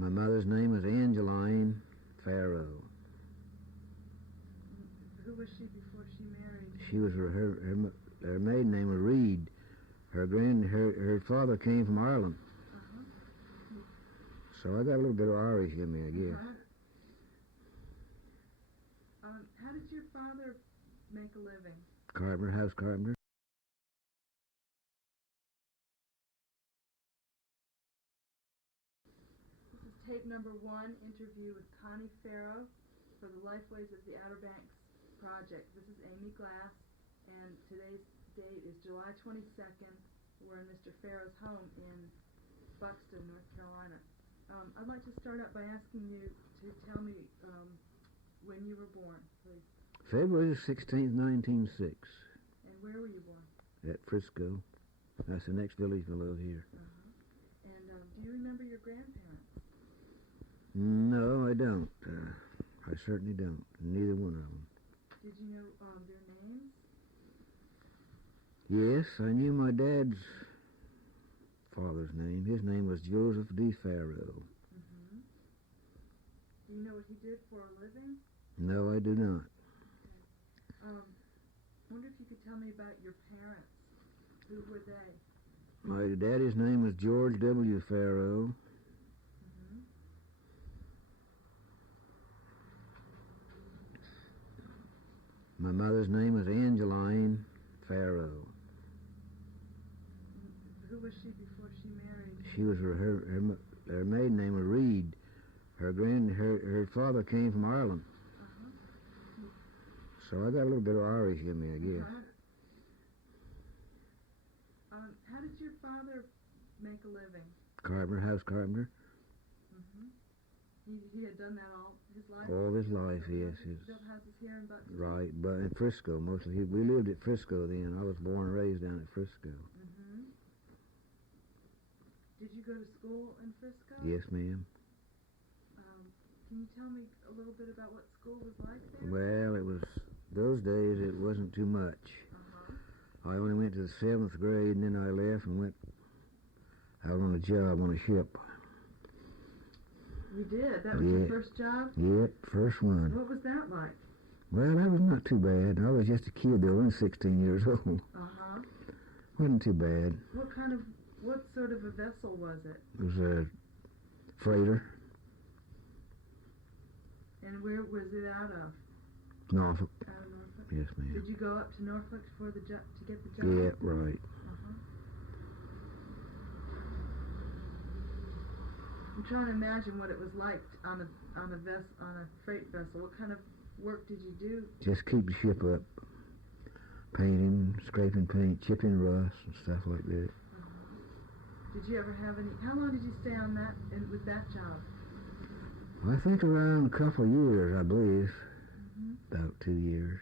My mother's name was Angeline Farrow. Who was she before she married? She was her maiden name was Reed. Her father came from Ireland. So I got a little bit of Irish in me, I guess. How did your father make a living? Carpenter, house carpenter. This is tape number 1, interview with Connie Farrow for the Lifeways of the Outer Banks project. This is Amy Glass, and today's date is July 22nd. We're in Mr. Farrow's home in Buxton, North Carolina. I'd like to start out by asking you to tell me when you were born, please. February 16th, 1906. And where were you born? At Frisco. That's the next village below here. And do you remember your grandparents? No, I don't. I certainly don't. Neither one of them. Did you know their names? Yes, I knew my dad's father's name. His name was Joseph D. Farrow. Do you know what he did for a living? No, I do not. Okay. I wonder if you could tell me about your parents. Who were they? My daddy's name was George W. Farrow. My mother's name was Angeline Farrow. Who was she before she married? She was her maiden name was Reed. Her father came from Ireland. So I got a little bit of Irish in me, I guess. How did your father make a living? Carpenter, house carpenter. He had done that all his life? All his life, yes. Built houses here in Buxton? Right, but in Frisco mostly. We lived at Frisco then. I was born and raised down at Frisco. Did you go to school in Frisco? Yes, ma'am. Can you tell me a little bit about what school was like there? Well, those days it wasn't too much. I only went to the 7th grade, and then I left and went out on a job on a ship. You did? That was your first job? Yep, first one. What was that like? Well, that was not too bad. I was just a kid, though. I was 16 years old. Wasn't too bad. What sort of a vessel was it? It was a freighter. And where was it out of? Norfolk. Out of Norfolk? Yes, ma'am. Did you go up to Norfolk for to get the job? Yeah, right. I'm trying to imagine what it was like on a freight vessel. What kind of work did you do? Just keep the ship up. Painting, scraping paint, chipping rust, and stuff like that. Did you ever have any... How long did you stay on that with that job? I think around a couple of years, I believe. About 2 years.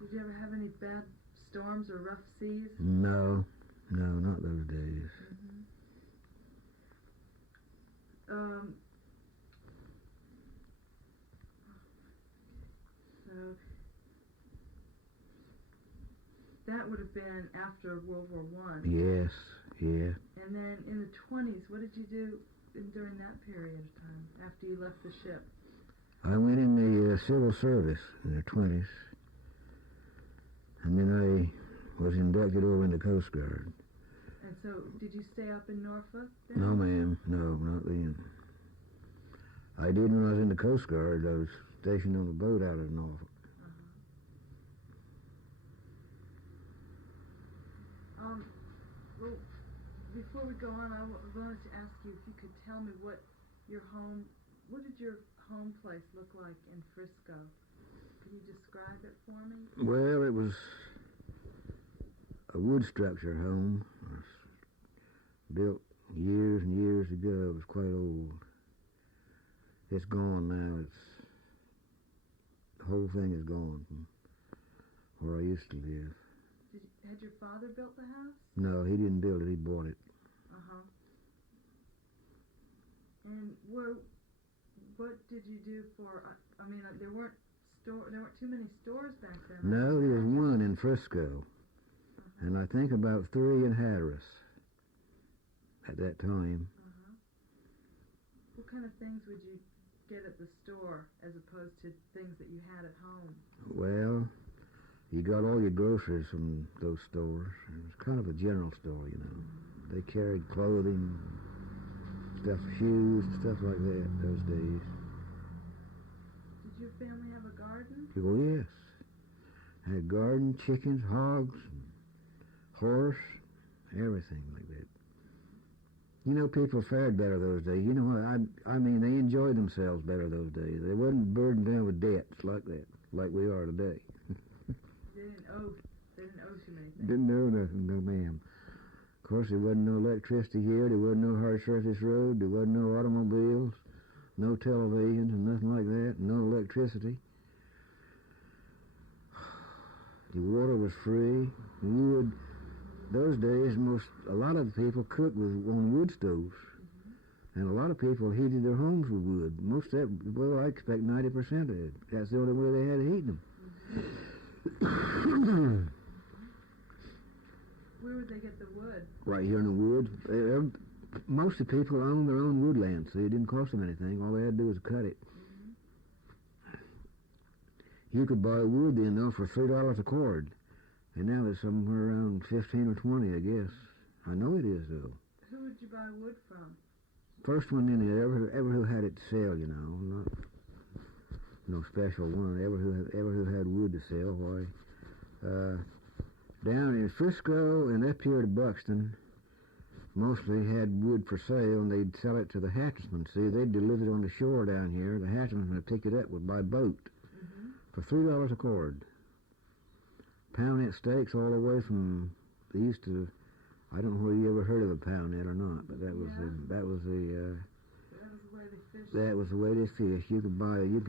Did you ever have any bad storms or rough seas? No, not those days. So that would have been after World War I. Yes, yeah. And then in the 20s, what did you do during that period of time, after you left the ship? I went in the civil service in the 20s. And then I was inducted over in the Coast Guard. And so, did you stay up in Norfolk then? No, ma'am. No, not then. I did when I was in the Coast Guard. I was stationed on a boat out of Norfolk. Well, before we go on, I wanted to ask you if you could tell me what did your home place look like in Frisco? Can you describe it for me? Well, it was a wood structure home. It was built years and years ago. It was quite old. It's gone now. The whole thing is gone from where I used to live. Had your father built the house? No, he didn't build it. He bought it. And what did you do for? I mean, there weren't too many stores back then. No, there was one in Frisco, and I think about 3 in Hatteras at that time. What kind of things would you get at the store as opposed to things that you had at home? Well, you got all your groceries from those stores. It was kind of a general store, you know. They carried clothing, stuff, shoes, stuff like that those days. Did your family have a garden? Oh, yes. Had garden, chickens, hogs, horse, everything like that. You know, people fared better those days. You know what? I mean, they enjoyed themselves better those days. They wasn't burdened down with debts like that, like we are today. They didn't owe too many things. Didn't know nothing, no ma'am. Of course, there wasn't no electricity here. There wasn't no hard surface road. There wasn't no automobiles, no televisions, and nothing like that. No electricity. The water was free. Wood. Those days, a lot of people cooked on wood stoves, and a lot of people heated their homes with wood. Most of that, well, I expect 90% of it. That's the only way they had to heat them. Where would they get the wood? Right here in the woods. Most of the people owned their own woodland, so it didn't cost them anything. All they had to do was cut it. You could buy wood then, though, for $3 a cord. And now it's somewhere around 15 or 20, I guess. I know it is, though. Who would you buy wood from? First one in there, ever who had it to sell, you know. Not no special one. Ever who had wood to sell. Why? Down in Frisco and up here to Buxton, mostly had wood for sale, and they'd sell it to the hatchesmen. See, they'd deliver it on the shore down here. The hatchesmen would pick it up by boat for $3 a cord. Poundette steaks all the way from they used to. I don't know whether you ever heard of a poundette or not, but that was the way they fished. You could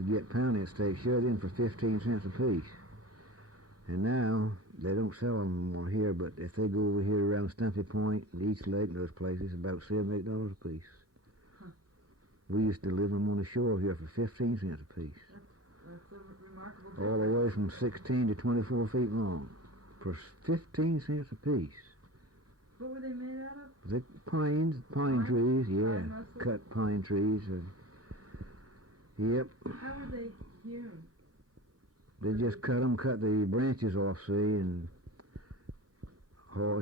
get poundette steaks shut in for 15 cents a piece. And now they don't sell them anymore here, but if they go over here around Stumpy Point and East Lake and those places, about $7, $8 a piece. We used to deliver them on the shore here for 15 cents a piece. That's a remarkable difference. All the way from 16 to 24 feet long for 15 cents a piece. What were they made out of? The pine trees, yeah. Cut pine trees. Yep. How were they hewn? They just cut the branches off, see, and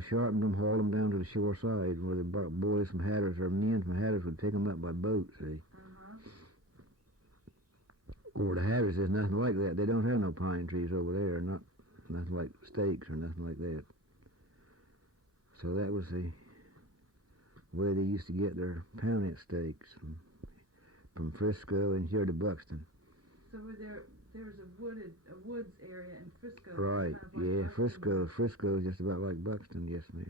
sharpened them, hauled them down to the shore side where the boys from Hatteras or men from Hatteras would pick them up by boat, see. Over the Hatteras, there's nothing like that. They don't have no pine trees over there, nothing like stakes or nothing like that. So that was the way they used to get their poundette steaks from Frisco and here to Buxton. So there was a woods area in Frisco. Right, kind of like Frisco is just about like Buxton, yes ma'am.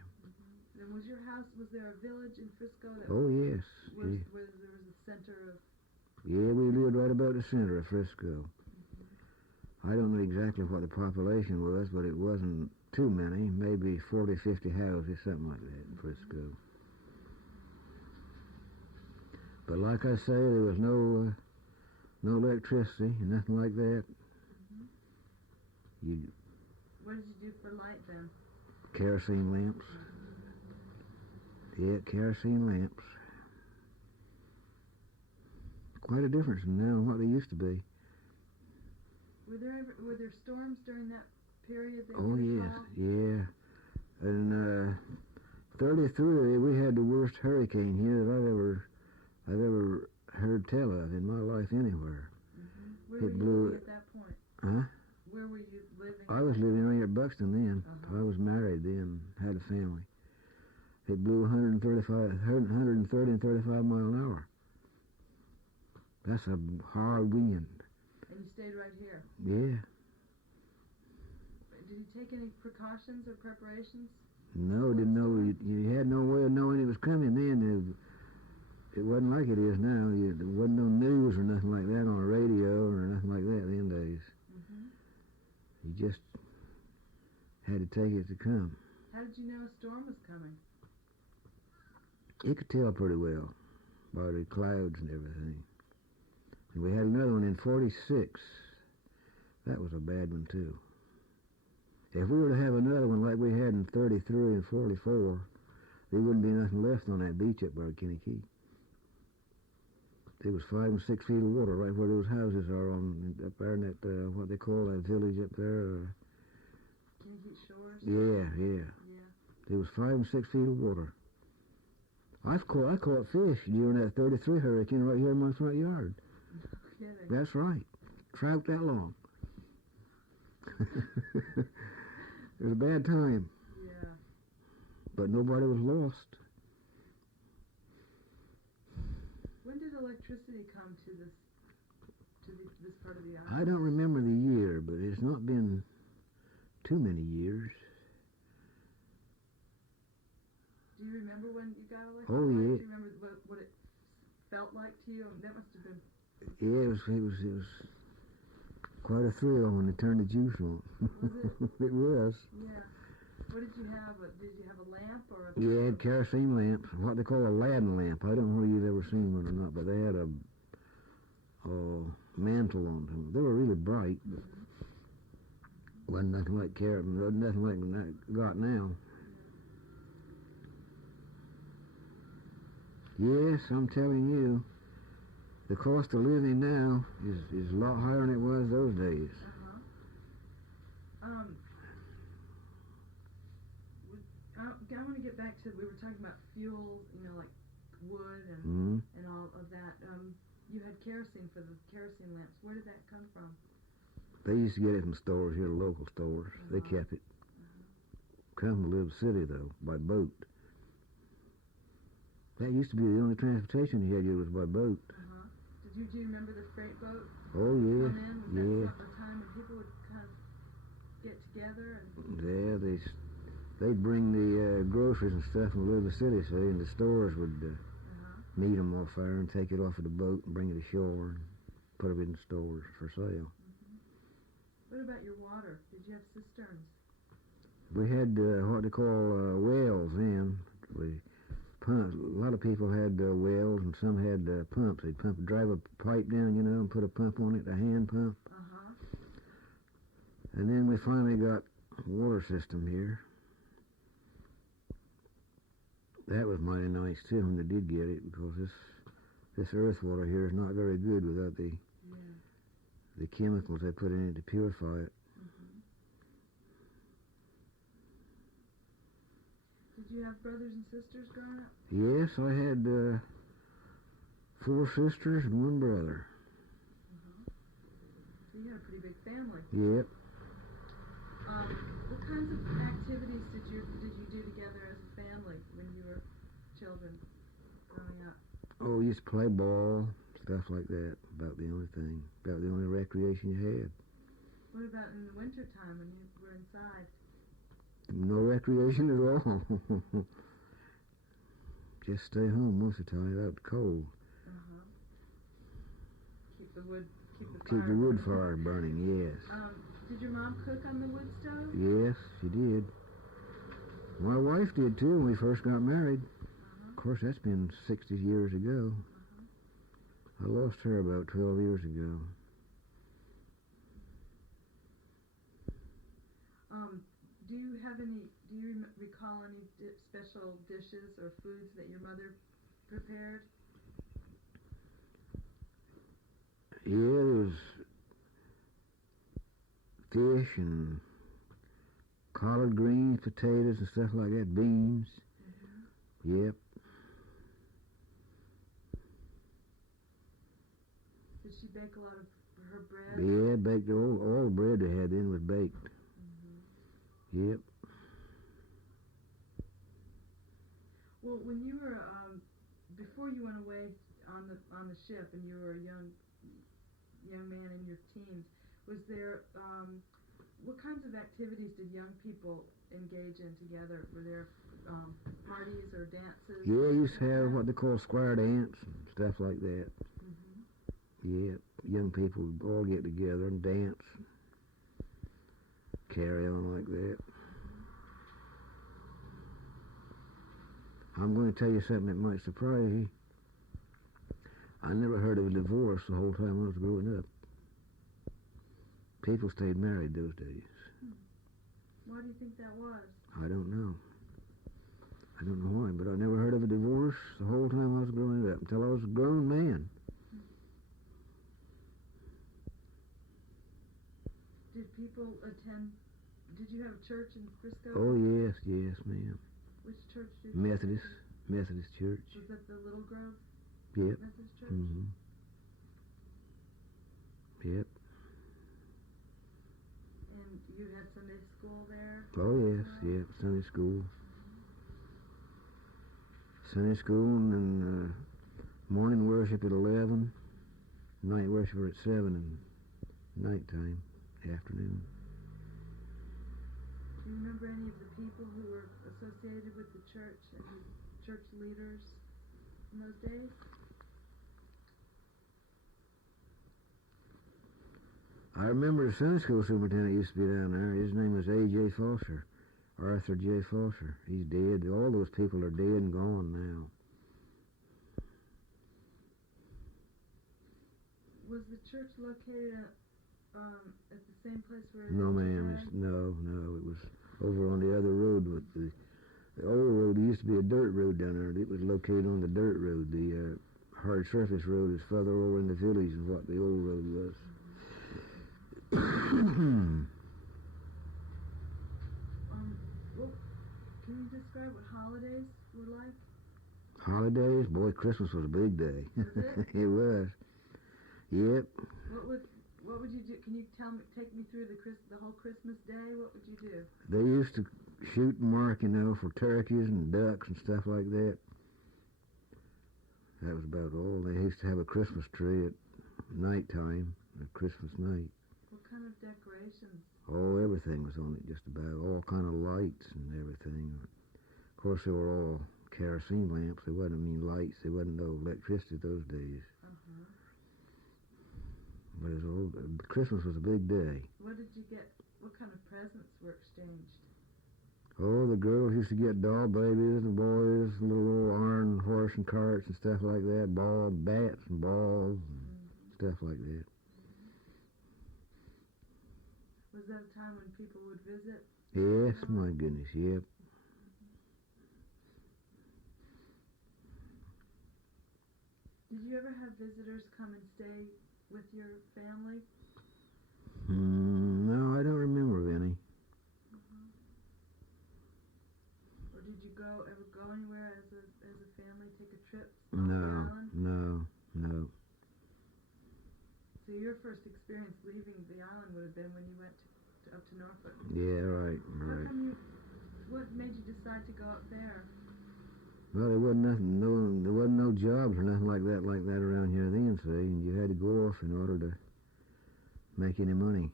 And was there a village in Frisco that where there was a center of... Yeah, we lived right about the center of Frisco. I don't know exactly what the population was, but it wasn't too many, maybe 40, 50 houses, something like that in Frisco. But like I say, there was no electricity, nothing like that. What did you do for light then? Kerosene lamps. Yeah, kerosene lamps. Quite a difference from now and what they used to be. Were there storms during that period? Oh yes, yeah. In 33, we had the worst hurricane here that I've ever heard tell of in my life anywhere. Where were you living at that point? Huh? Where were you living? I was living right here at Buxton then. I was married then, had a family. It blew 130 and 35 mile an hour. That's a hard wind. And you stayed right here? Yeah. Did you take any precautions or preparations? No, didn't know. You had no way of knowing it was coming then. It wasn't like it is now. There wasn't no news or nothing like that on the radio or nothing like that in days. You just had to take it to come. How did you know a storm was coming? You could tell pretty well by the clouds and everything. And we had another one in 46. That was a bad one, too. If we were to have another one like we had in 33 and 44, there wouldn't be nothing left on that beach up there at Kenny Key. It was 5 and 6 feet of water right where those houses are up there in that, what they call that village up there. Shores? Yeah. Yeah. It was 5 and 6 feet of water. I caught fish during that 33 hurricane right here in my front yard. No kidding. That's right. Trout that long. It was a bad time. Yeah. But nobody was lost. When did electricity come to this part of the island? I don't remember the year, but it's not been too many years. Do you remember when you got electricity? Oh, yeah. Do you remember what it felt like to you? That must have been... Yeah, it was quite a thrill when they turned the juice on. Was it? It was. Yeah. What did you have? Did you have a lamp or a... Yeah, had kerosene lamps, what they call a Aladdin lamp. I don't know whether you've ever seen one or not, but they had a mantle on them. They were really bright, but wasn't nothing like nothing like I got now. Yes, I'm telling you, the cost of living now is a lot higher than it was those days. I want to get back to, we were talking about fuel, like wood and all of that. You had kerosene for the kerosene lamps. Where did that come from? They used to get it from stores here, local stores. They kept it. Come to Little City, though, by boat. That used to be the only transportation you had here was by boat. Do you remember the freight boat? Oh, yeah. Come in? Was that a time when people would kind of get together? Yeah, they'd bring the groceries and stuff from Little City, so and the stores would meet them off there and take it off of the boat and bring it ashore and put it in the stores for sale. What about your water? Did you have cisterns? We had what they call wells then. A lot of people had wells, and some had pumps. They'd drive a pipe down, and put a pump on it, a hand pump. And then we finally got a water system here. That was mighty nice too when they did get it, because this earth water here is not very good without the chemicals they put in it to purify it. Did you have brothers and sisters growing up? Yes, I had 4 sisters and 1 brother. So you had a pretty big family. Yep. What kinds of activities did you do together as a family when you were children growing up? Oh, used to play ball, stuff like that. About the only recreation you had. What about in the winter time when you were inside? No recreation at all. Just stay home most of the time without the cold. Keep the wood fire burning, yes. Did your mom cook on the wood stove? Yes, she did. My wife did too when we first got married. Of course, that's been 60 years ago. I lost her about 12 years ago. Do you recall any special dishes or foods that your mother prepared? Yeah, there was fish and collard greens, potatoes and stuff like that, beans. Yep. Did she bake a lot of her bread? Yeah, baked all the bread they had then was baked. Yep. Well, when you were before you went away on the ship and you were a young man in your teens, was there what kinds of activities did young people engage in together? Were there parties or dances? Yeah, you used to have what they call square dance and stuff like that. Yeah, young people would all get together and dance, carry on like that. I'm going to tell you something that might surprise you. I never heard of a divorce the whole time I was growing up. People stayed married those days. Why do you think that was? I don't know. I don't know why, but I never heard of a divorce the whole time I was growing up, until I was a grown man. people attend? Did you have a church in Frisco? Oh, yes, ma'am. Which church did you Methodist Church. Was that the Little Grove Yep. Methodist Church? Mm-hmm. Yep. And you had Sunday school there? Oh, yes, yep, Sunday school. Sunday school and morning worship at 11, night worship at 7, and nighttime, afternoon. Do you remember any of the people who were associated with the church and the church leaders in those days? I remember the Sunday school superintendent used to be down there. His name was A.J. Foster, Arthur J. Foster. He's dead. All those people are dead and gone now. Was the church located at the same place where? No, ma'am. No. It was over on the other road. With the old road used to be a dirt road down there. It was located on the dirt road. The hard surface road is further over in the village than what the old road was. Well, can you describe what holidays were like? Holidays? Boy, Christmas was a big day. Was it? It was. Yep. What would you do? Can you take me through the whole Christmas day? What would you do? They used to shoot and mark, for turkeys and ducks and stuff like that. That was about all. They used to have a Christmas tree at nighttime, Christmas night. What kind of decorations? Oh, everything was on it, just about. All kind of lights and everything. Of course, they were all kerosene lamps. There wasn't lights. There wasn't no electricity those days. Uh-huh. But Christmas was a big day. What did you get? What kind of presents were exchanged? Oh, the girls used to get doll babies, the boys, little iron horse and carts and stuff like that, bats and balls and stuff like that. Was that a time when people would visit? Yes, my goodness, yep. Did you ever have visitors come and stay with your family? No, I don't remember of any. Or did you ever go anywhere as a family, take a trip off the No. So your first experience leaving the island would have been when you went up to Norfolk. Yeah, right. What made you decide to go up there? Well, there wasn't no jobs or nothing like that around here then, see, and you had to go off in order to make any money.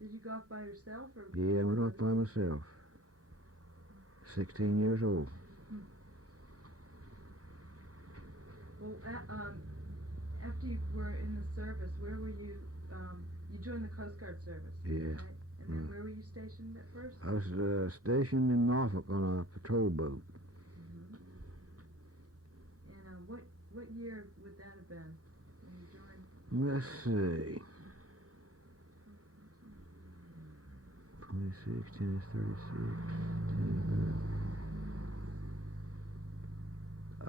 Did you go off by yourself? Yeah, I went off by myself. 16 years old. Well, after you were in the service, where were you? You joined the Coast Guard service. Yeah. Right? And then where were you stationed at first? I was stationed in Norfolk on a patrol boat. And what year would that have been when you joined? Let's see. 26, 10 is 36, 10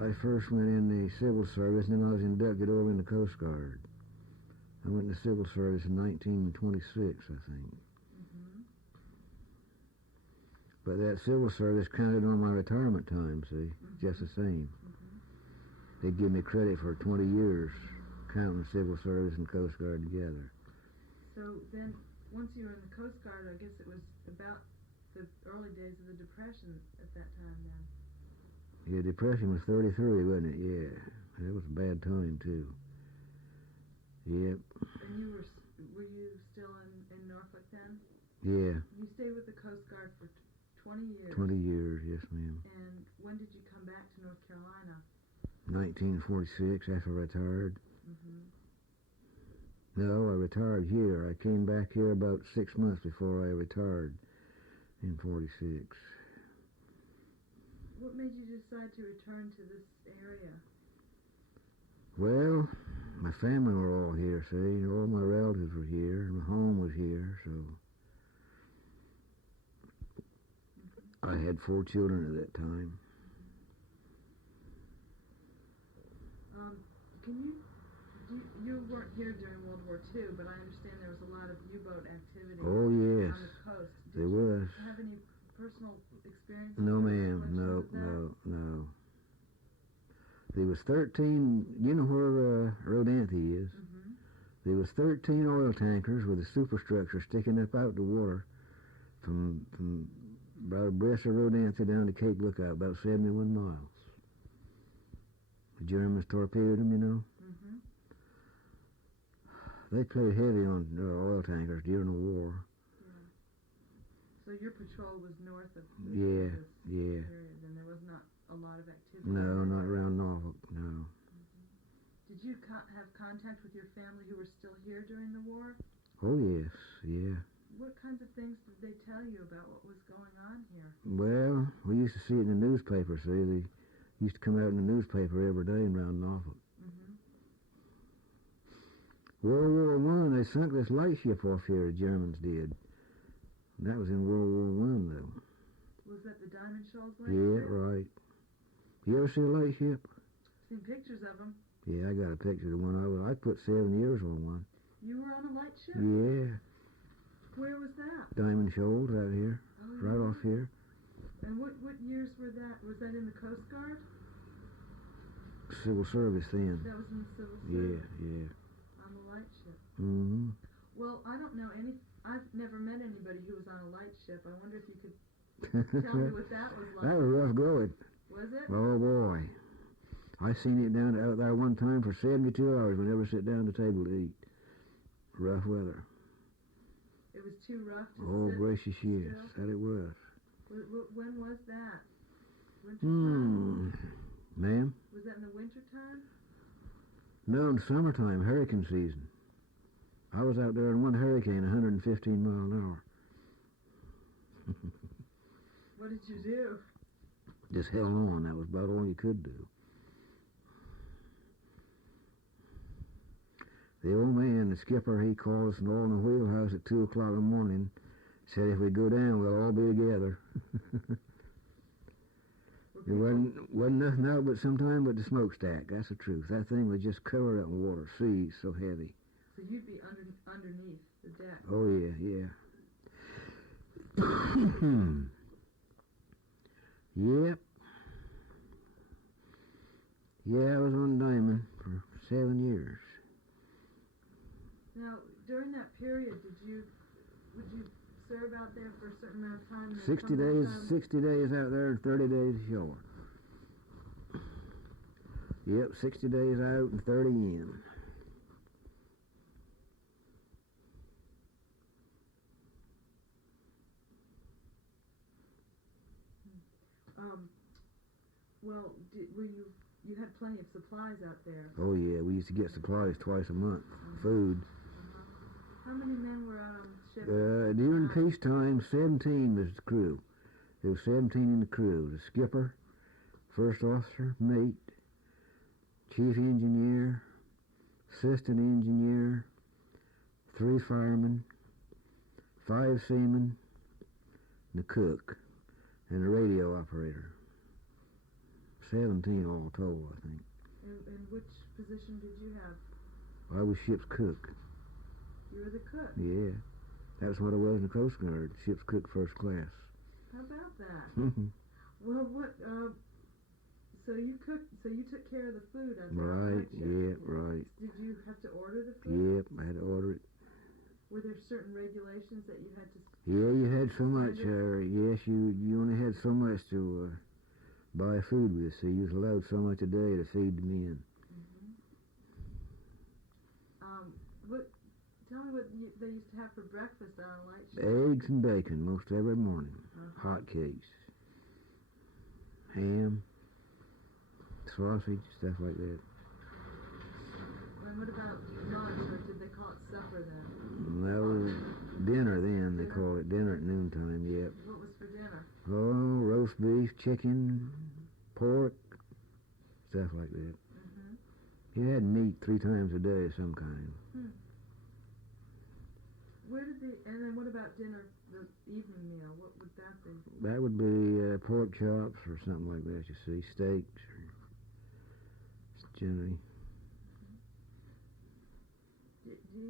is I first went in the civil service, and then I was inducted over in the Coast Guard. I went in the civil service in 1926, I think. But that civil service counted on my retirement time, see, just the same. They give me credit for 20 years counting civil service and Coast Guard together. So then, once you were in the Coast Guard, I guess it was about the early days of the Depression at that time then. Yeah, Depression was 33, wasn't it? Yeah. That was a bad time, too. Yep. And were you still in Norfolk then? Yeah. You stayed with the Coast Guard for 20 years. 20 years, yes, ma'am. And when did you come back to North Carolina? 1946, after I retired. No, I retired here. I came back here about 6 months before I retired in 46. What made you decide to return to this area? Well, my family were all here, see. All my relatives were here. My home was here, so. I had 4 children at that time. Can you You weren't here during World War II, but I understand there was a lot of U-boat activity Oh, yes. on the coast. There was. Did you have any personal experience? No, ma'am. No. There was 13, you know where Rodanthe is? Mm-hmm. There was 13 oil tankers with a superstructure sticking up out the water from about abreast of Rodanthe down to Cape Lookout, about 71 miles. The Germans torpedoed them, you know. Mm-hmm. They played heavy on oil tankers during the war. Yeah. So your patrol was north of this Yeah. period, and there was not a lot of activity? No, not around Norfolk, no. Mm-hmm. Did you have contact with your family who were still here during the war? Oh, yes, yeah. What kinds of things did they tell you about what was going on here? Well, we used to see it in the newspaper, see. They used to come out in the newspaper every day around Norfolk. Mm-hmm. World War I, they sunk this lightship off here, the Germans did. And that was in World War I, though. Was that the Diamond Shoals lightship? Yeah, right. You ever see a lightship? Seen pictures of them. Yeah, I got a picture of the one I put 7 years on one. You were on a lightship? Yeah. Where was that? Diamond Shoals out here, Oh, right yeah. off here. And what years were that? Was that in the Coast Guard? Civil service then. That was in the Civil Yeah, Service. yeah. On the lightship. Mm-hmm. Well, I don't know I've never met anybody who was on a lightship. I wonder if you could tell me what that was like. That was rough going. Was it? Oh, boy. I seen it out there one time for 72 hours. We never sit down to the table to eat. Rough weather. It was too rough to Oh, sit gracious, yes. still? That it was. When was that? Winter time? Ma'am? Was that in the winter time? No, in the summertime, hurricane season. I was out there in one hurricane, 115 mile an hour. What did you do? Just held on. That was about all you could do. The old man, the skipper, he called us all in the wheelhouse at 2 o'clock in the morning. Said if we go down, we'll all be together. There wasn't nothing out but sometime but the smokestack. That's the truth. That thing was just covered up in water. Sea so heavy. So you'd be underneath the deck. Oh, yeah. Yep. Yeah, I was on Diamond for 7 years. Now, during that period, would you serve out there for a certain amount of time? 60 days, 60 days out there and 30 days ashore. Yep, 60 days out and 30 in. Well, you had plenty of supplies out there? Oh, yeah, we used to get supplies twice a month. Food. How many men were out on the ship? During peacetime, 17 was the crew. There was 17 in the crew. The skipper, first officer, mate, chief engineer, assistant engineer, 3 firemen, 5 seamen, and the cook, and the radio operator. 17 all told, I think. And which position did you have? I was ship's cook. You were the cook? Yeah. That's what I was in the Coast Guard, ship's cook first class. How about that? Well, so you took care of the food out there? Right, yeah, right. Did you have to order the food? Yep, I had to order it. Were there certain regulations that you had to... Yeah, you had so much, yes, you only had so much to buy food with, so you was allowed so much a day to feed the men. Tell me what they used to have for breakfast on a light ship. Eggs and bacon most every morning. Hot cakes. Ham. Sausage, stuff like that. And what about lunch, or did they call it supper then? That was dinner then, they called it dinner at noontime, yep. What was for dinner? Oh, roast beef, chicken, pork, stuff like that. You had meat 3 times a day of some kind. And then what about dinner, the evening meal? What would that be? That would be pork chops or something like that, you see, steaks, or generally.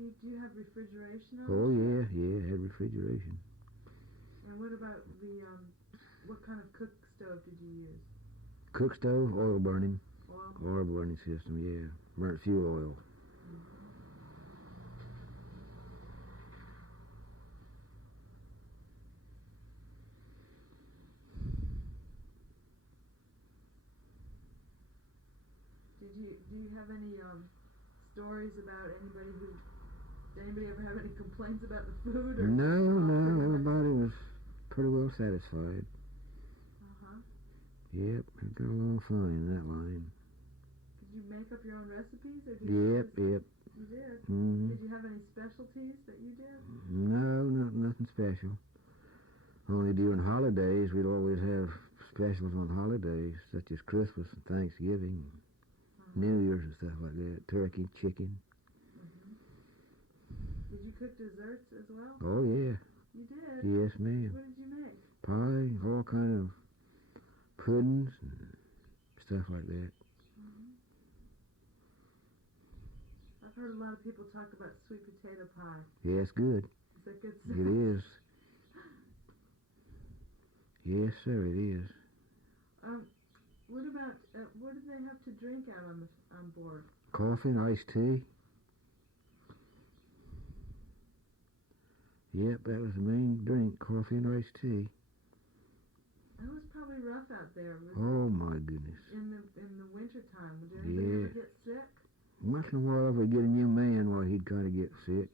do you have refrigeration on Oh, the yeah, ship? yeah, had refrigeration. And what about the, what kind of cook stove did you use? Cook stove, oil burning. Oil? Oil burning system, yeah. Burnt fuel oil. Do you have any stories about did anybody ever have any complaints about the food? Or No, everybody was pretty well satisfied. Yep, we got a little fun in that line. Did you make up your own recipes? Or did Yep. You did? Mm-hmm. Did you have any specialties that you did? No, nothing special. Only during holidays, we'd always have specials on holidays, such as Christmas and Thanksgiving, New Year's and stuff like that. Turkey, chicken. Did you cook desserts as well? Oh, yeah. You did? Yes, ma'am. What did you make? Pie, all kind of puddings and stuff like that. I've heard a lot of people talk about sweet potato pie. Yeah, it's good. Is that good stuff? It is. Yes, sir, it is. What about, what did they have to drink out on board? Coffee and iced tea. Yep, that was the main drink, coffee and iced tea. It was probably rough out there. Oh, my goodness. In the winter time. Did anybody ever get sick? Once in a while, we'd get a new man, he'd kind of get sick.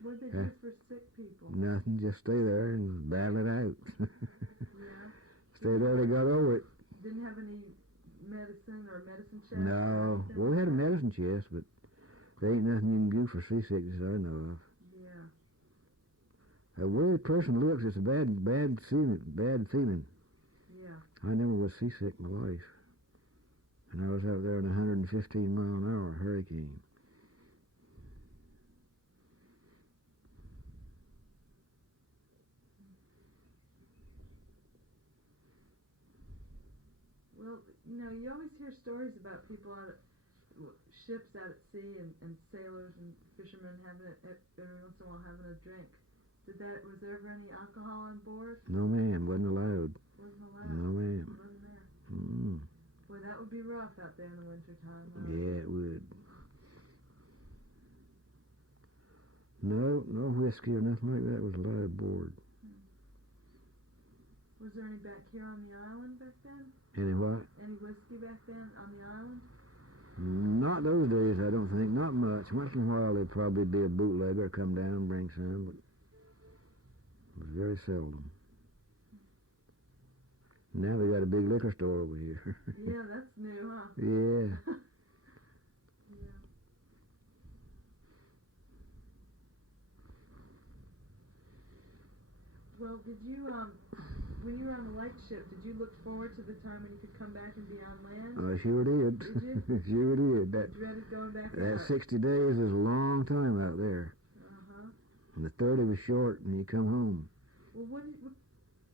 What did they do for sick people? Nothing, just stay there and battle it out. Yeah. Stay there, they got over it. Didn't have any medicine or medicine chest? No. Well, we had a medicine chest, but there ain't nothing you can do for seasickness I know of. Yeah. A way a person looks, it's a bad feeling. Yeah. I never was seasick in my life. And I was out there in a 115-mile-an-hour hurricane. Well, you always hear stories about people ships out at sea and sailors and fishermen having every once in a while having a drink. Was there ever any alcohol on board? No, ma'am, wasn't allowed. Wasn't allowed? No, ma'am. Wasn't there? Mm. Boy, that would be rough out there in the winter time. Huh? Yeah, it would. No whiskey or nothing like that was allowed aboard. Was there any back here on the island back then? Any what? Any whiskey back then on the island? Not those days, I don't think. Not much. Once in a while, there'd probably be a bootlegger come down and bring some, but it was very seldom. Now they got a big liquor store over here. Yeah, that's new, huh? Yeah. Yeah. Well, did you, when you were on the lightship, did you look forward to the time when you could come back and be on land? I sure did. Did you? Sure did. You dreaded going back? That 60 days is a long time out there. Uh-huh. And the 30 was short when you come home. Well,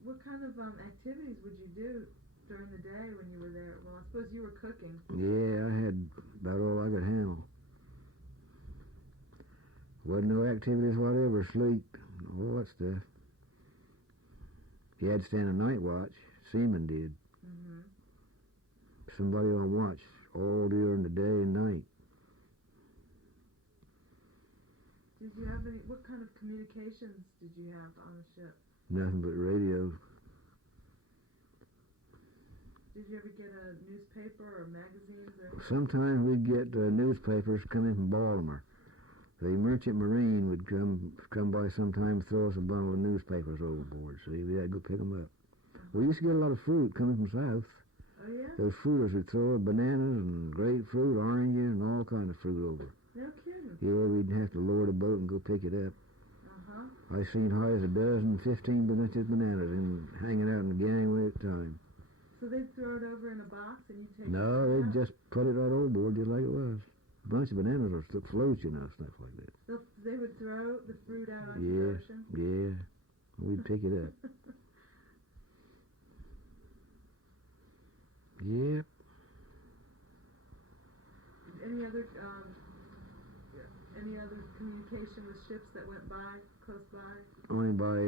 what kind of activities would you do during the day when you were there? Well, I suppose you were cooking. Yeah, I had about all I could handle. Wasn't no activities whatever, sleep, all that stuff. You had to stand a night watch. Seamen did. Mm-hmm. Somebody on watch all during the day and night. Did you have any? What kind of communications did you have on the ship? Nothing but radio. Did you ever get a newspaper or magazines or? Sometimes we'd get newspapers coming from Baltimore. The merchant marine would come by sometime, throw us a bundle of newspapers overboard, so we had to go pick them up. We used to get a lot of fruit coming from south. Oh, yeah? Those fruiters would throw bananas and grapefruit, oranges, and all kind of fruit over. No kidding. Yeah, we'd have to lower the boat and go pick it up. Uh-huh. I seen high as a dozen, 15 bunches of bananas hanging out in the gangway at the time. So they'd throw it over in a box and you'd take it? No, they'd just put it right overboard just like it was. A bunch of bananas are floats, stuff like that. So they would throw the fruit out onto Yeah, the ocean? yeah. We'd pick it up. Yeah. Any other any other communication with ships that went by, close by? Only by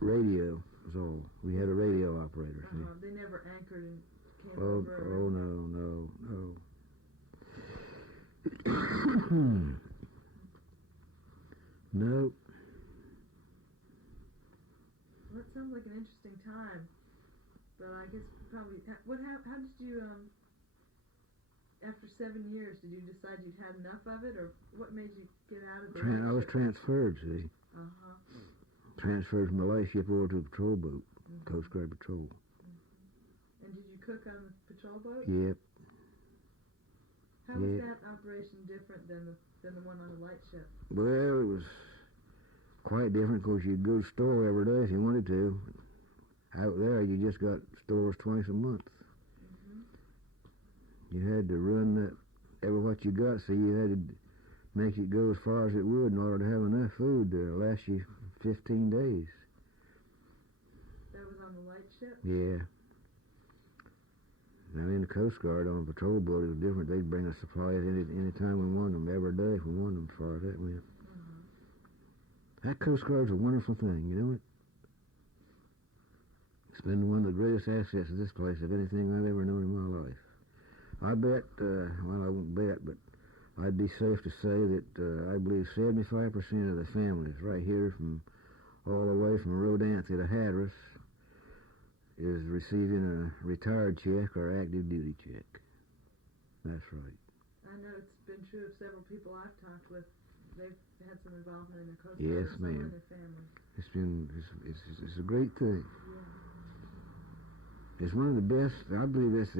radio was all. We had a radio operator. See? They never anchored and came Oh, over? oh no. Nope. Well, that sounds like an interesting time. But I guess probably, how did you, after 7 years, did you decide you'd had enough of it, or what made you get out of it? I was transferred, see. Transferred from the lightship over to a patrol boat, Coast Guard Patrol. And did you cook on the patrol boat? Yep. How was that operation different than the one on the lightship? Well, it was quite different because you'd go to the store every day if you wanted to. Out there, you just got stores twice a month. You had to run that every what you got, so you had to make it go as far as it would in order to have enough food to last you 15 days. That was on the lightship? Yeah. Now in the Coast Guard on a patrol boat, it was different. They'd bring us supplies any time we wanted them, every day if we wanted them, as far as that went. That Coast Guard's a wonderful thing, you know it? It's been one of the greatest assets of this place of anything I've ever known in my life. I bet, well, I won't bet, but I'd be safe to say that I believe 75% of the families right here from all the way from Rodanthe to Hatteras is receiving a retired check or active duty check. That's right. I know it's been true of several people I've talked with. They've had some involvement in the Coast Guard. Yes, ma'am. In their family. It's a great thing. Yeah. It's one of the best. I believe it's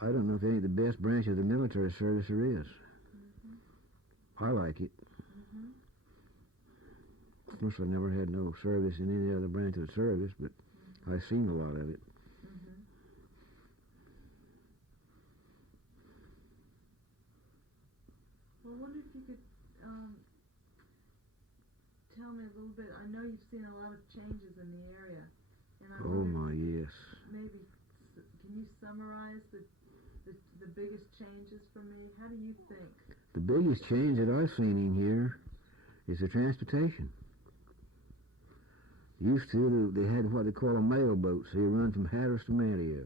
I don't know if it ain't the best branch of the military service there is. I like it. Of course, I never had no service in any other branch of the service, but I've seen a lot of it. Well, I wonder if you could tell me a little bit. I know you've seen a lot of changes in the area, and I wonder Yes. Maybe can you summarize the biggest changes for me? How do you think? The biggest change that I've seen in here is the transportation. Used to, they had what they call a mail boat, so you run from Hatteras to Mario.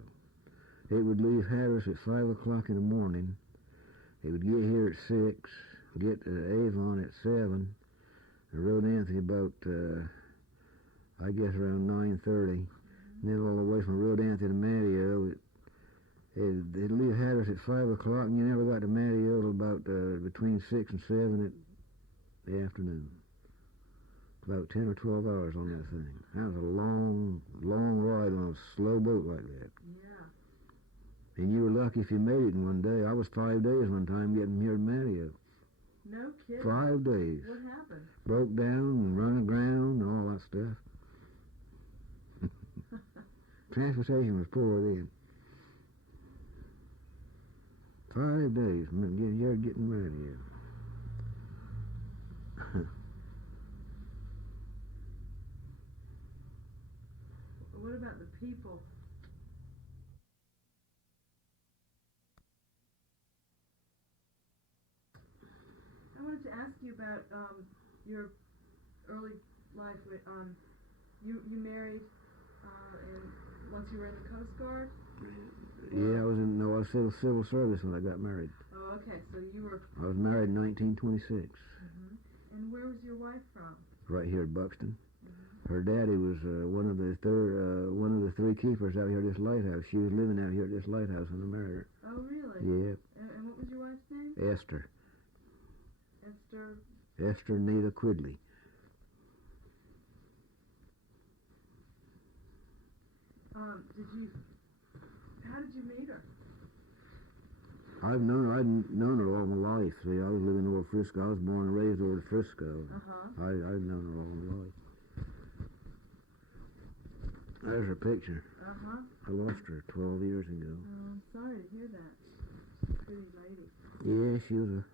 It would leave Hatteras at 5 o'clock in the morning. It would get here at 6, get to Avon at 7, and Rodanthe about, I guess around 9:30. And then all the way from Rodanthe to Mario, they'd leave Hatteras at 5 o'clock, and you never got to Mario till about between 6 and 7 at the afternoon. About 10 or 12 hours on that thing. That was a long, long ride on a slow boat like that. Yeah. And you were lucky if you made it in one day. I was 5 days one time getting here to Mario. No kidding. 5 days. What happened? Broke down and run aground and all that stuff. Transportation was poor then. 5 days you're getting Mario. What about the people? I wanted to ask you about your early life. You married once you were in the Coast Guard? Yeah, I was civil service when I got married. Oh, okay. So you were. I was married in 1926. And where was your wife from? Right here at Buxton. Her daddy was one of the three keepers out here at this lighthouse. She was living out here at this lighthouse when I married her. Oh, really? Yeah. And what was your wife's name? Esther. Esther. Esther Nita Quigley. How did you meet her? I'd known her all my life. See, I was living over Frisco. I was born and raised over at Frisco. I'd known her all my life. There's her picture. I lost her 12 years ago. Oh, I'm sorry to hear that. She's a pretty lady. Yeah, she was a...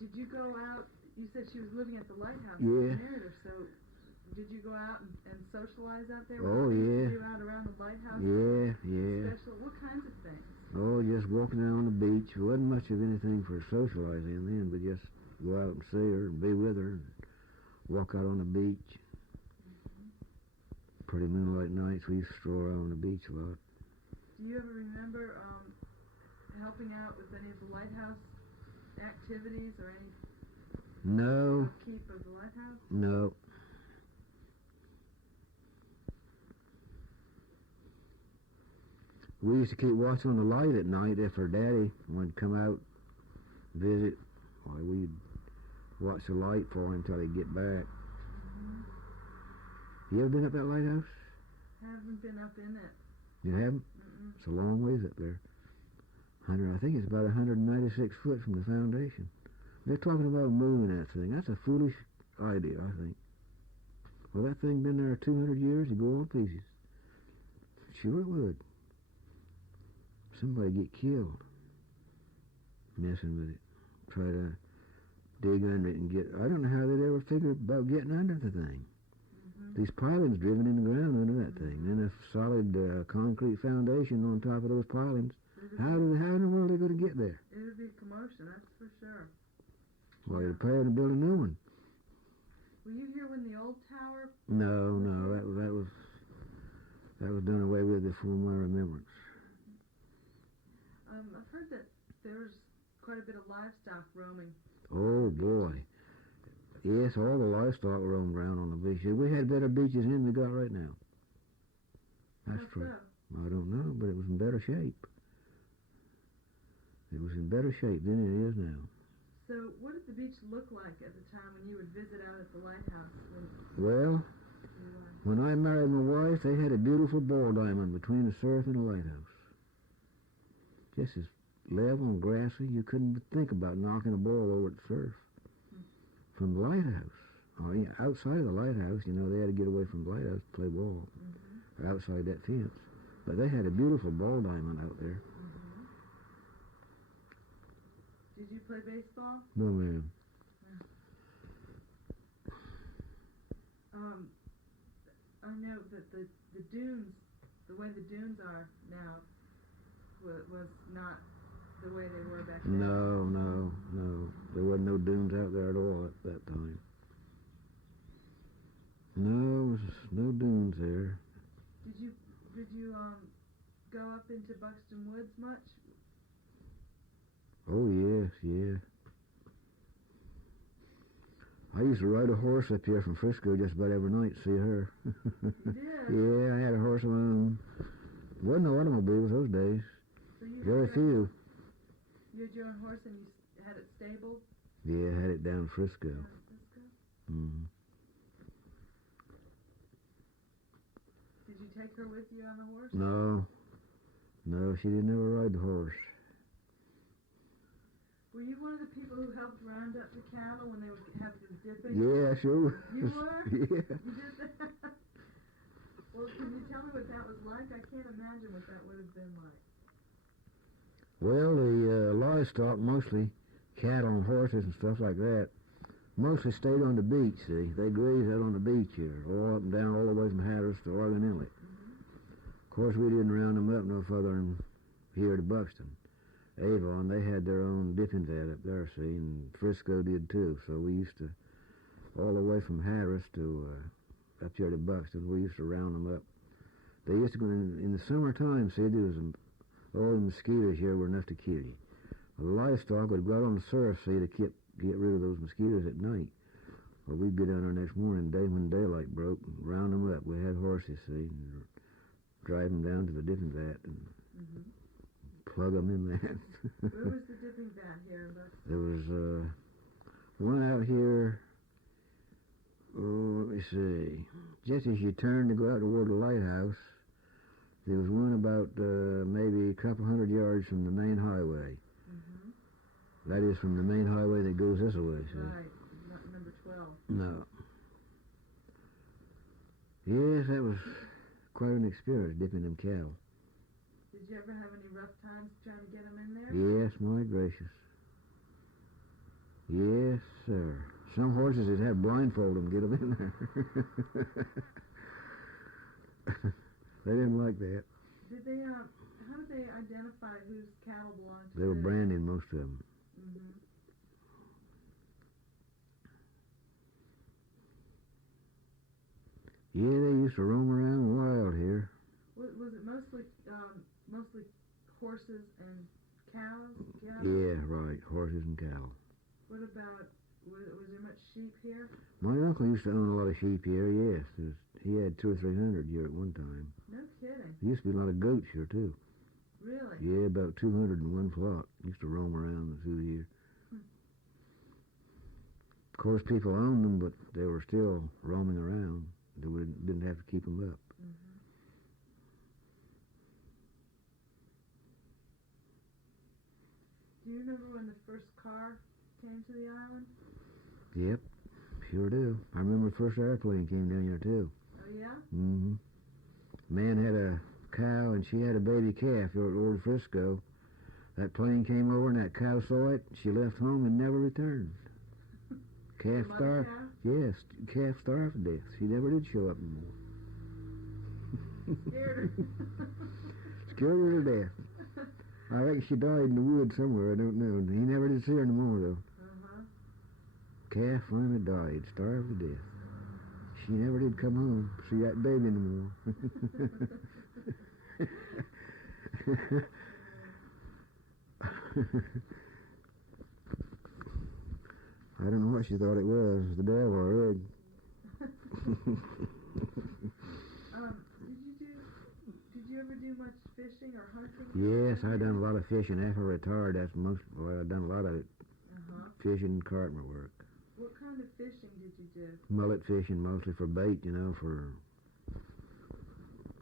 Did you go out? You said she was living at the lighthouse. Yeah. You married her, so Did you go out and socialize out there? Oh, yeah. Did you out around the lighthouse? Yeah. Special, what kinds of things? Oh, just walking down on the beach. There wasn't much of anything for socializing then, but just go out and see her and be with her and walk out on the beach. Pretty moonlight nights, we used to stroll around on the beach a lot. Do you ever remember helping out with any of the lighthouse activities or any No. upkeep of the lighthouse? No. We used to keep watch on the light at night if her daddy would come out visit. Why, we'd watch the light for him till he'd get back. You ever been up that lighthouse? Haven't been up in it. You haven't? Mm-mm. It's a long ways up there. I think it's about 196 foot from the foundation. They're talking about moving that thing. That's a foolish idea, I think. Well, that thing been there 200 years, it'd go all to pieces. Sure it would. Somebody get killed messing with it. Try to dig under it and get... I don't know how they'd ever figure about getting under the thing. These pilings driven in the ground under that thing. Then a solid concrete foundation on top of those pilings. How in the world are they going to get there? It would be a commotion, that's for sure. Well, you're prepared to build a new one. Were you here when the old tower? No, that was done away with before my remembrance. I've heard that there's quite a bit of livestock roaming. Oh boy, yes, all the livestock roamed around on the beaches. We had better beaches than we got right now. That's How true. so? I don't know, but it was in better shape. It was in better shape than it is now. So what did the beach look like at the time when you would visit out at the lighthouse? Well, when I married my wife, they had a beautiful ball diamond between the surf and the lighthouse. Just as level and grassy, you couldn't think about knocking a ball over the surf. From the lighthouse. Oh, yeah, outside of the lighthouse, you know, they had to get away from the lighthouse to play ball. Outside that fence. But they had a beautiful ball diamond out there. Did you play baseball? No, ma'am. I know that the dunes, the way the dunes are now, was not the way they were back then. No. There wasn't no dunes out there at all at that time. No, there was no dunes there. Did you go up into Buxton Woods much? Oh, yes, yeah. I used to ride a horse up here from Frisco just about every night to see her. You did? Yeah, I had a horse of my own. Wasn't no automobiles those days. So you Very few. You had your own horse and you had it stabled? Yeah, I had it down in Frisco. Down in Frisco? Mm-hmm. Did you take her with you on the horse? No, she didn't ever ride the horse. Were you one of the people who helped round up the cattle when they would have the dipping? Yeah, sure. You were? Yeah. You did that? Well, can you tell me what that was like? I can't imagine what that would have been like. Well, the livestock, mostly cattle and horses and stuff like that, mostly stayed on the beach, see. They grazed out on the beach here, all up and down, all the way from Hatteras to Oregon Inlet. Of course, we didn't round them up no further than here to Buxton. Avon, they had their own dipping vat up there, see, and Frisco did too. So we used to, all the way from Hatteras to up here to Buxton, we used to round them up. They used to go in the summertime, see, there was all the mosquitoes here were enough to kill you. The livestock would go out on the surf, see, to get rid of those mosquitoes at night. Well, we'd be down there next morning, when daylight broke, and round them up. We had horses, see, and drive them down to the dipping vat and plug them in that. Where was the dipping vat here in Buxton? There was one out here, let me see, just as you turn to go out toward the lighthouse, there was one about maybe a couple hundred yards from the main highway. That is from the main highway that goes this way, see? Right, not number 12. No. Yes, that was quite an experience, dipping them cattle. Did you ever have any rough times trying to get them in there? Yes, my gracious. Yes, sir. Some horses that had blindfold them, get them in there. They didn't like that. Did they, how did they identify whose cattle belonged to They were who? branding most of them. Mm-hmm. Yeah, they used to roam around wild here. Was it mostly horses and cows? Yeah, right, horses and cattle. What about, was there much sheep here? My uncle used to own a lot of sheep here, yes. He had 200 or 300 here at one time. No kidding. There used to be a lot of goats here, too. Really? Yeah, about 200 in one flock. Used to roam around through the year. Of course, people owned them, but they were still roaming around. They didn't have to keep them up. Mm-hmm. Do you remember when the first car came to the island? Yep, sure do. I remember the first airplane came down here, too. Oh, yeah? Mm-hmm. Man had a cow, and she had a baby calf over at Old Frisco. That plane came over, and that cow saw it. She left home and never returned. Calf starved. Yes, calf starved to death. She never did show up anymore. Scared her. Scared her to death. I reckon she died in the woods somewhere. I don't know. He never did see her no more, though. Uh-huh. Calf finally died, starved to death. She never did come home, see that baby anymore. I don't know what she thought it was, the devil or egg. Did you ever do much fishing or hunting? Yes, I done a lot of fishing. After I retired, I done a lot of it. Uh-huh. Fishing and carpenter work. What kind of fishing did you do? Mullet fishing, mostly for bait,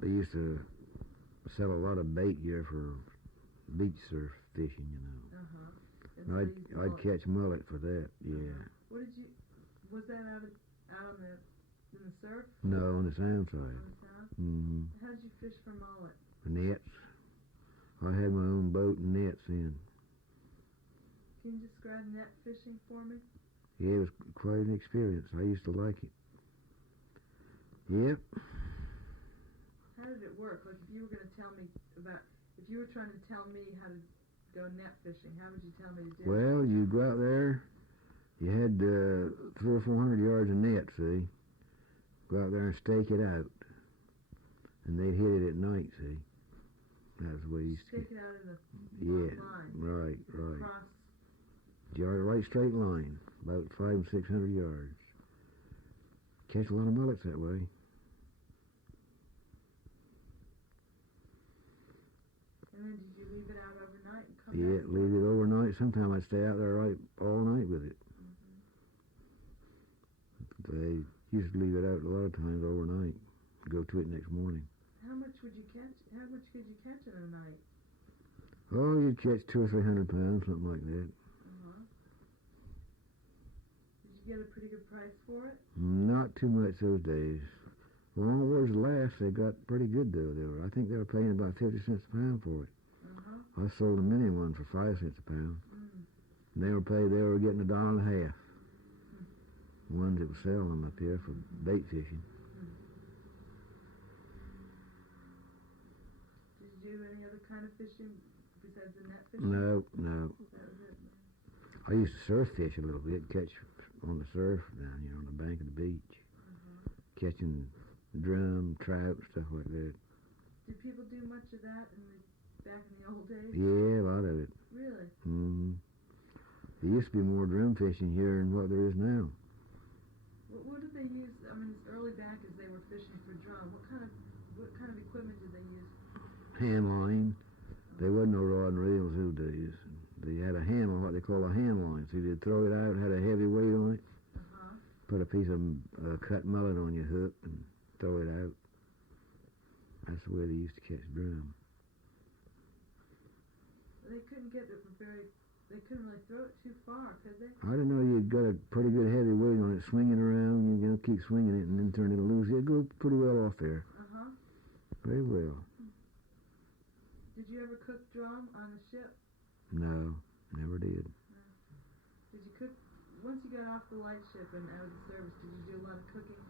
they used to sell a lot of bait here for beach surf fishing, Uh-huh. And I'd catch mullet for that, yeah. What did you, was that out in the surf? No, on the sound side. On the sound? Mm-hmm. How did you fish for mullet? Nets. I had my own boat and nets in. Can you describe net fishing for me? Yeah, it was quite an experience. I used to like it. Yep. How did it work? Like if you were trying to tell me how to go net fishing, how would you tell me to do it? Well, you go out there, you had 300 or 400 yards of net, see? Go out there and stake it out. And they'd hit it at night, see? That was the way you used to stake it out in the line. Right. Across. Right straight line, about 500 and 600 yards. Catch a lot of mullets that way. And then did you leave it out overnight and come Yeah, back? leave it overnight. Sometimes I'd stay out there all night with it. Mm-hmm. They used to leave it out a lot of times overnight. Go to it next morning. How much could you catch in a night? Oh, you'd catch 200 or 300 pounds, something like that. Uh-huh. Did you get a pretty good price for it? Not too much those days. Well, on the waters last, they got pretty good though. I think they were paying about 50 cents a pound for it. Uh-huh. I sold a mini one for 5 cents a pound. Mm. And they were getting $1.50. Ones that were selling up here for bait fishing. Did you do any other kind of fishing besides the net fishing? No. That was it. I used to surf fish a little bit, catch on the surf down here on the bank of the beach. Catching drum, trout, stuff like that. Did people do much of that back in the old days? Yeah, a lot of it. Really? Mm-hmm. There used to be more drum fishing here than what there is now. What did they use? I mean, as early back as they were fishing for drum, what kind of equipment did they use? Hand line. There wasn't no rod and reels those days. They had a hand line, what they call a hand line. So you'd throw it out, had a heavy weight on it. Uh-huh. Put a piece of cut mullet on your hook and throw it out. That's the way they used to catch drum. They couldn't they couldn't really throw it too far, could they? I don't know, you'd got a pretty good heavy weight on it, swinging around, keep swinging it and then turn it loose. It'd go pretty well off there. Uh-huh. Very well. Did you ever cook drum on the ship? No, never did. Did you cook once you got off the lightship and out of the service, did you do a lot of cooking?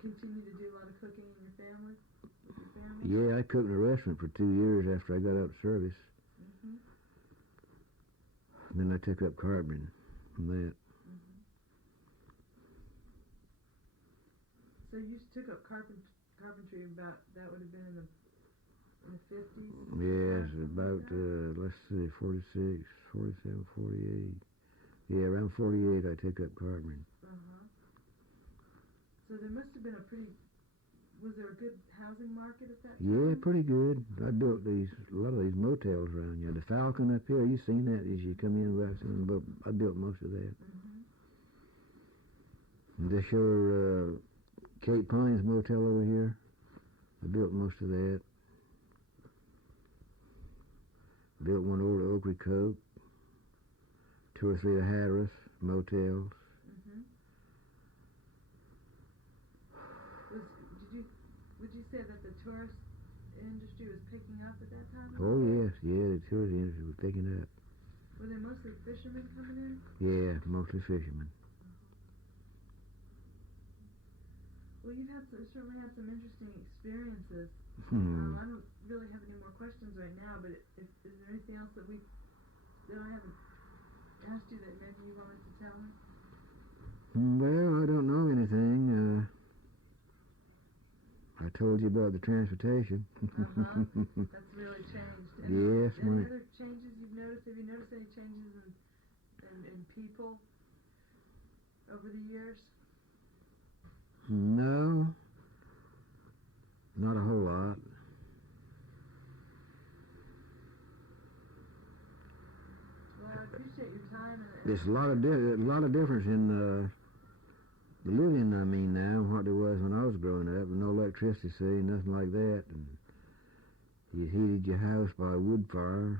Continue to do a lot of cooking in your family? With your family? Yeah, I cooked in a restaurant for 2 years after I got out of service. Mm-hmm. Then I took up carpentering from that. Mm-hmm. So you took up carpentry about, that would have been in the 50s? Yes, about, let's see, 46, 47, 48. Yeah, around 48 I took up carpentering. Uh-huh. So there must have been a pretty, was there a good housing market at that time? Yeah, pretty good. I built a lot of these motels around here. The Falcon up here, you seen that as you come in about some, but I built most of that. Mm-hmm. And this your Cape Pines motel over here, I built most of that. Built one over at Ocracoke, 2 or 3 of Hatteras motels. Mm-hmm. Would you say that the tourist industry was picking up at that time? Oh yes, yeah, the tourism industry was picking up. Were there mostly fishermen coming in? Yeah, mostly fishermen. Well, you've certainly had some interesting experiences. I don't really have any more questions right now, but is there anything else that I haven't asked you that maybe you wanted to tell me? Well, I don't know anything. I told you about the transportation. That's really changed. Yes, any other changes you've noticed? Have you noticed any changes in people over the years? No, not a whole lot. Well, I appreciate your time. There's a lot of difference in the living. I mean, now what there was when I was growing up, with no electricity, see, nothing like that, and you heated your house by wood fire.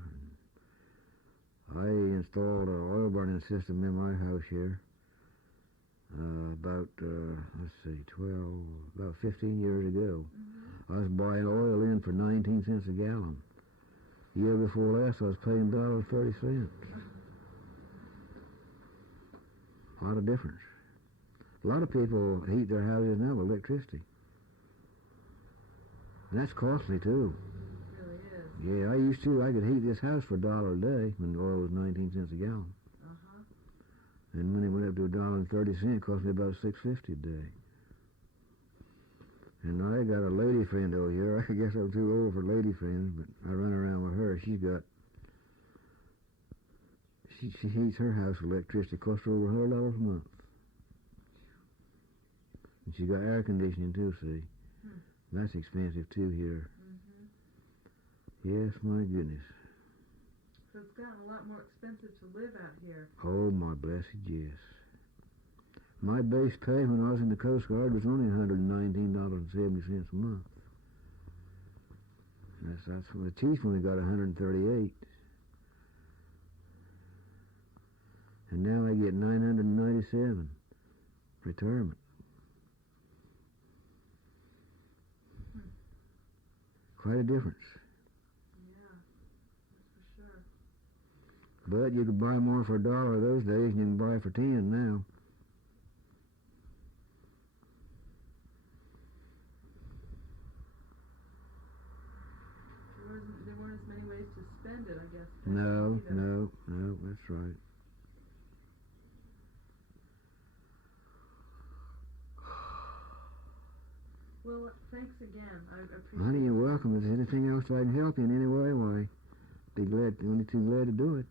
I installed an oil burning system in my house here. About, let's see, about 15 years ago. Mm-hmm. I was buying oil in for 19 cents a gallon. The year before last, I was paying $1.30. A lot of difference. A lot of people heat their houses now with electricity. And that's costly, too. It really is. Yeah, I could heat this house for $1 a day when oil was 19 cents a gallon. And when it went up to $1.30, it cost me about $6.50 a day. And I got a lady friend over here. I guess I'm too old for lady friends, but I run around with her. She heats her house with electricity. It costs her over $100 a month. And she got air conditioning too, see. That's expensive too here. Yes, my goodness. So it's gotten a lot more expensive to live out here. Oh, my blessed yes. My base pay when I was in the Coast Guard was only $119.70 a month. That's when the chief only got $138. And now I get $997 retirement. Quite a difference. But you could buy more for $1 those days than you can buy for 10 now. There weren't as many ways to spend it, I guess. No, that's right. Well, thanks again. I appreciate it. Honey, you're welcome. If there's anything else I can help you in any way, why, be glad, only too glad to do it.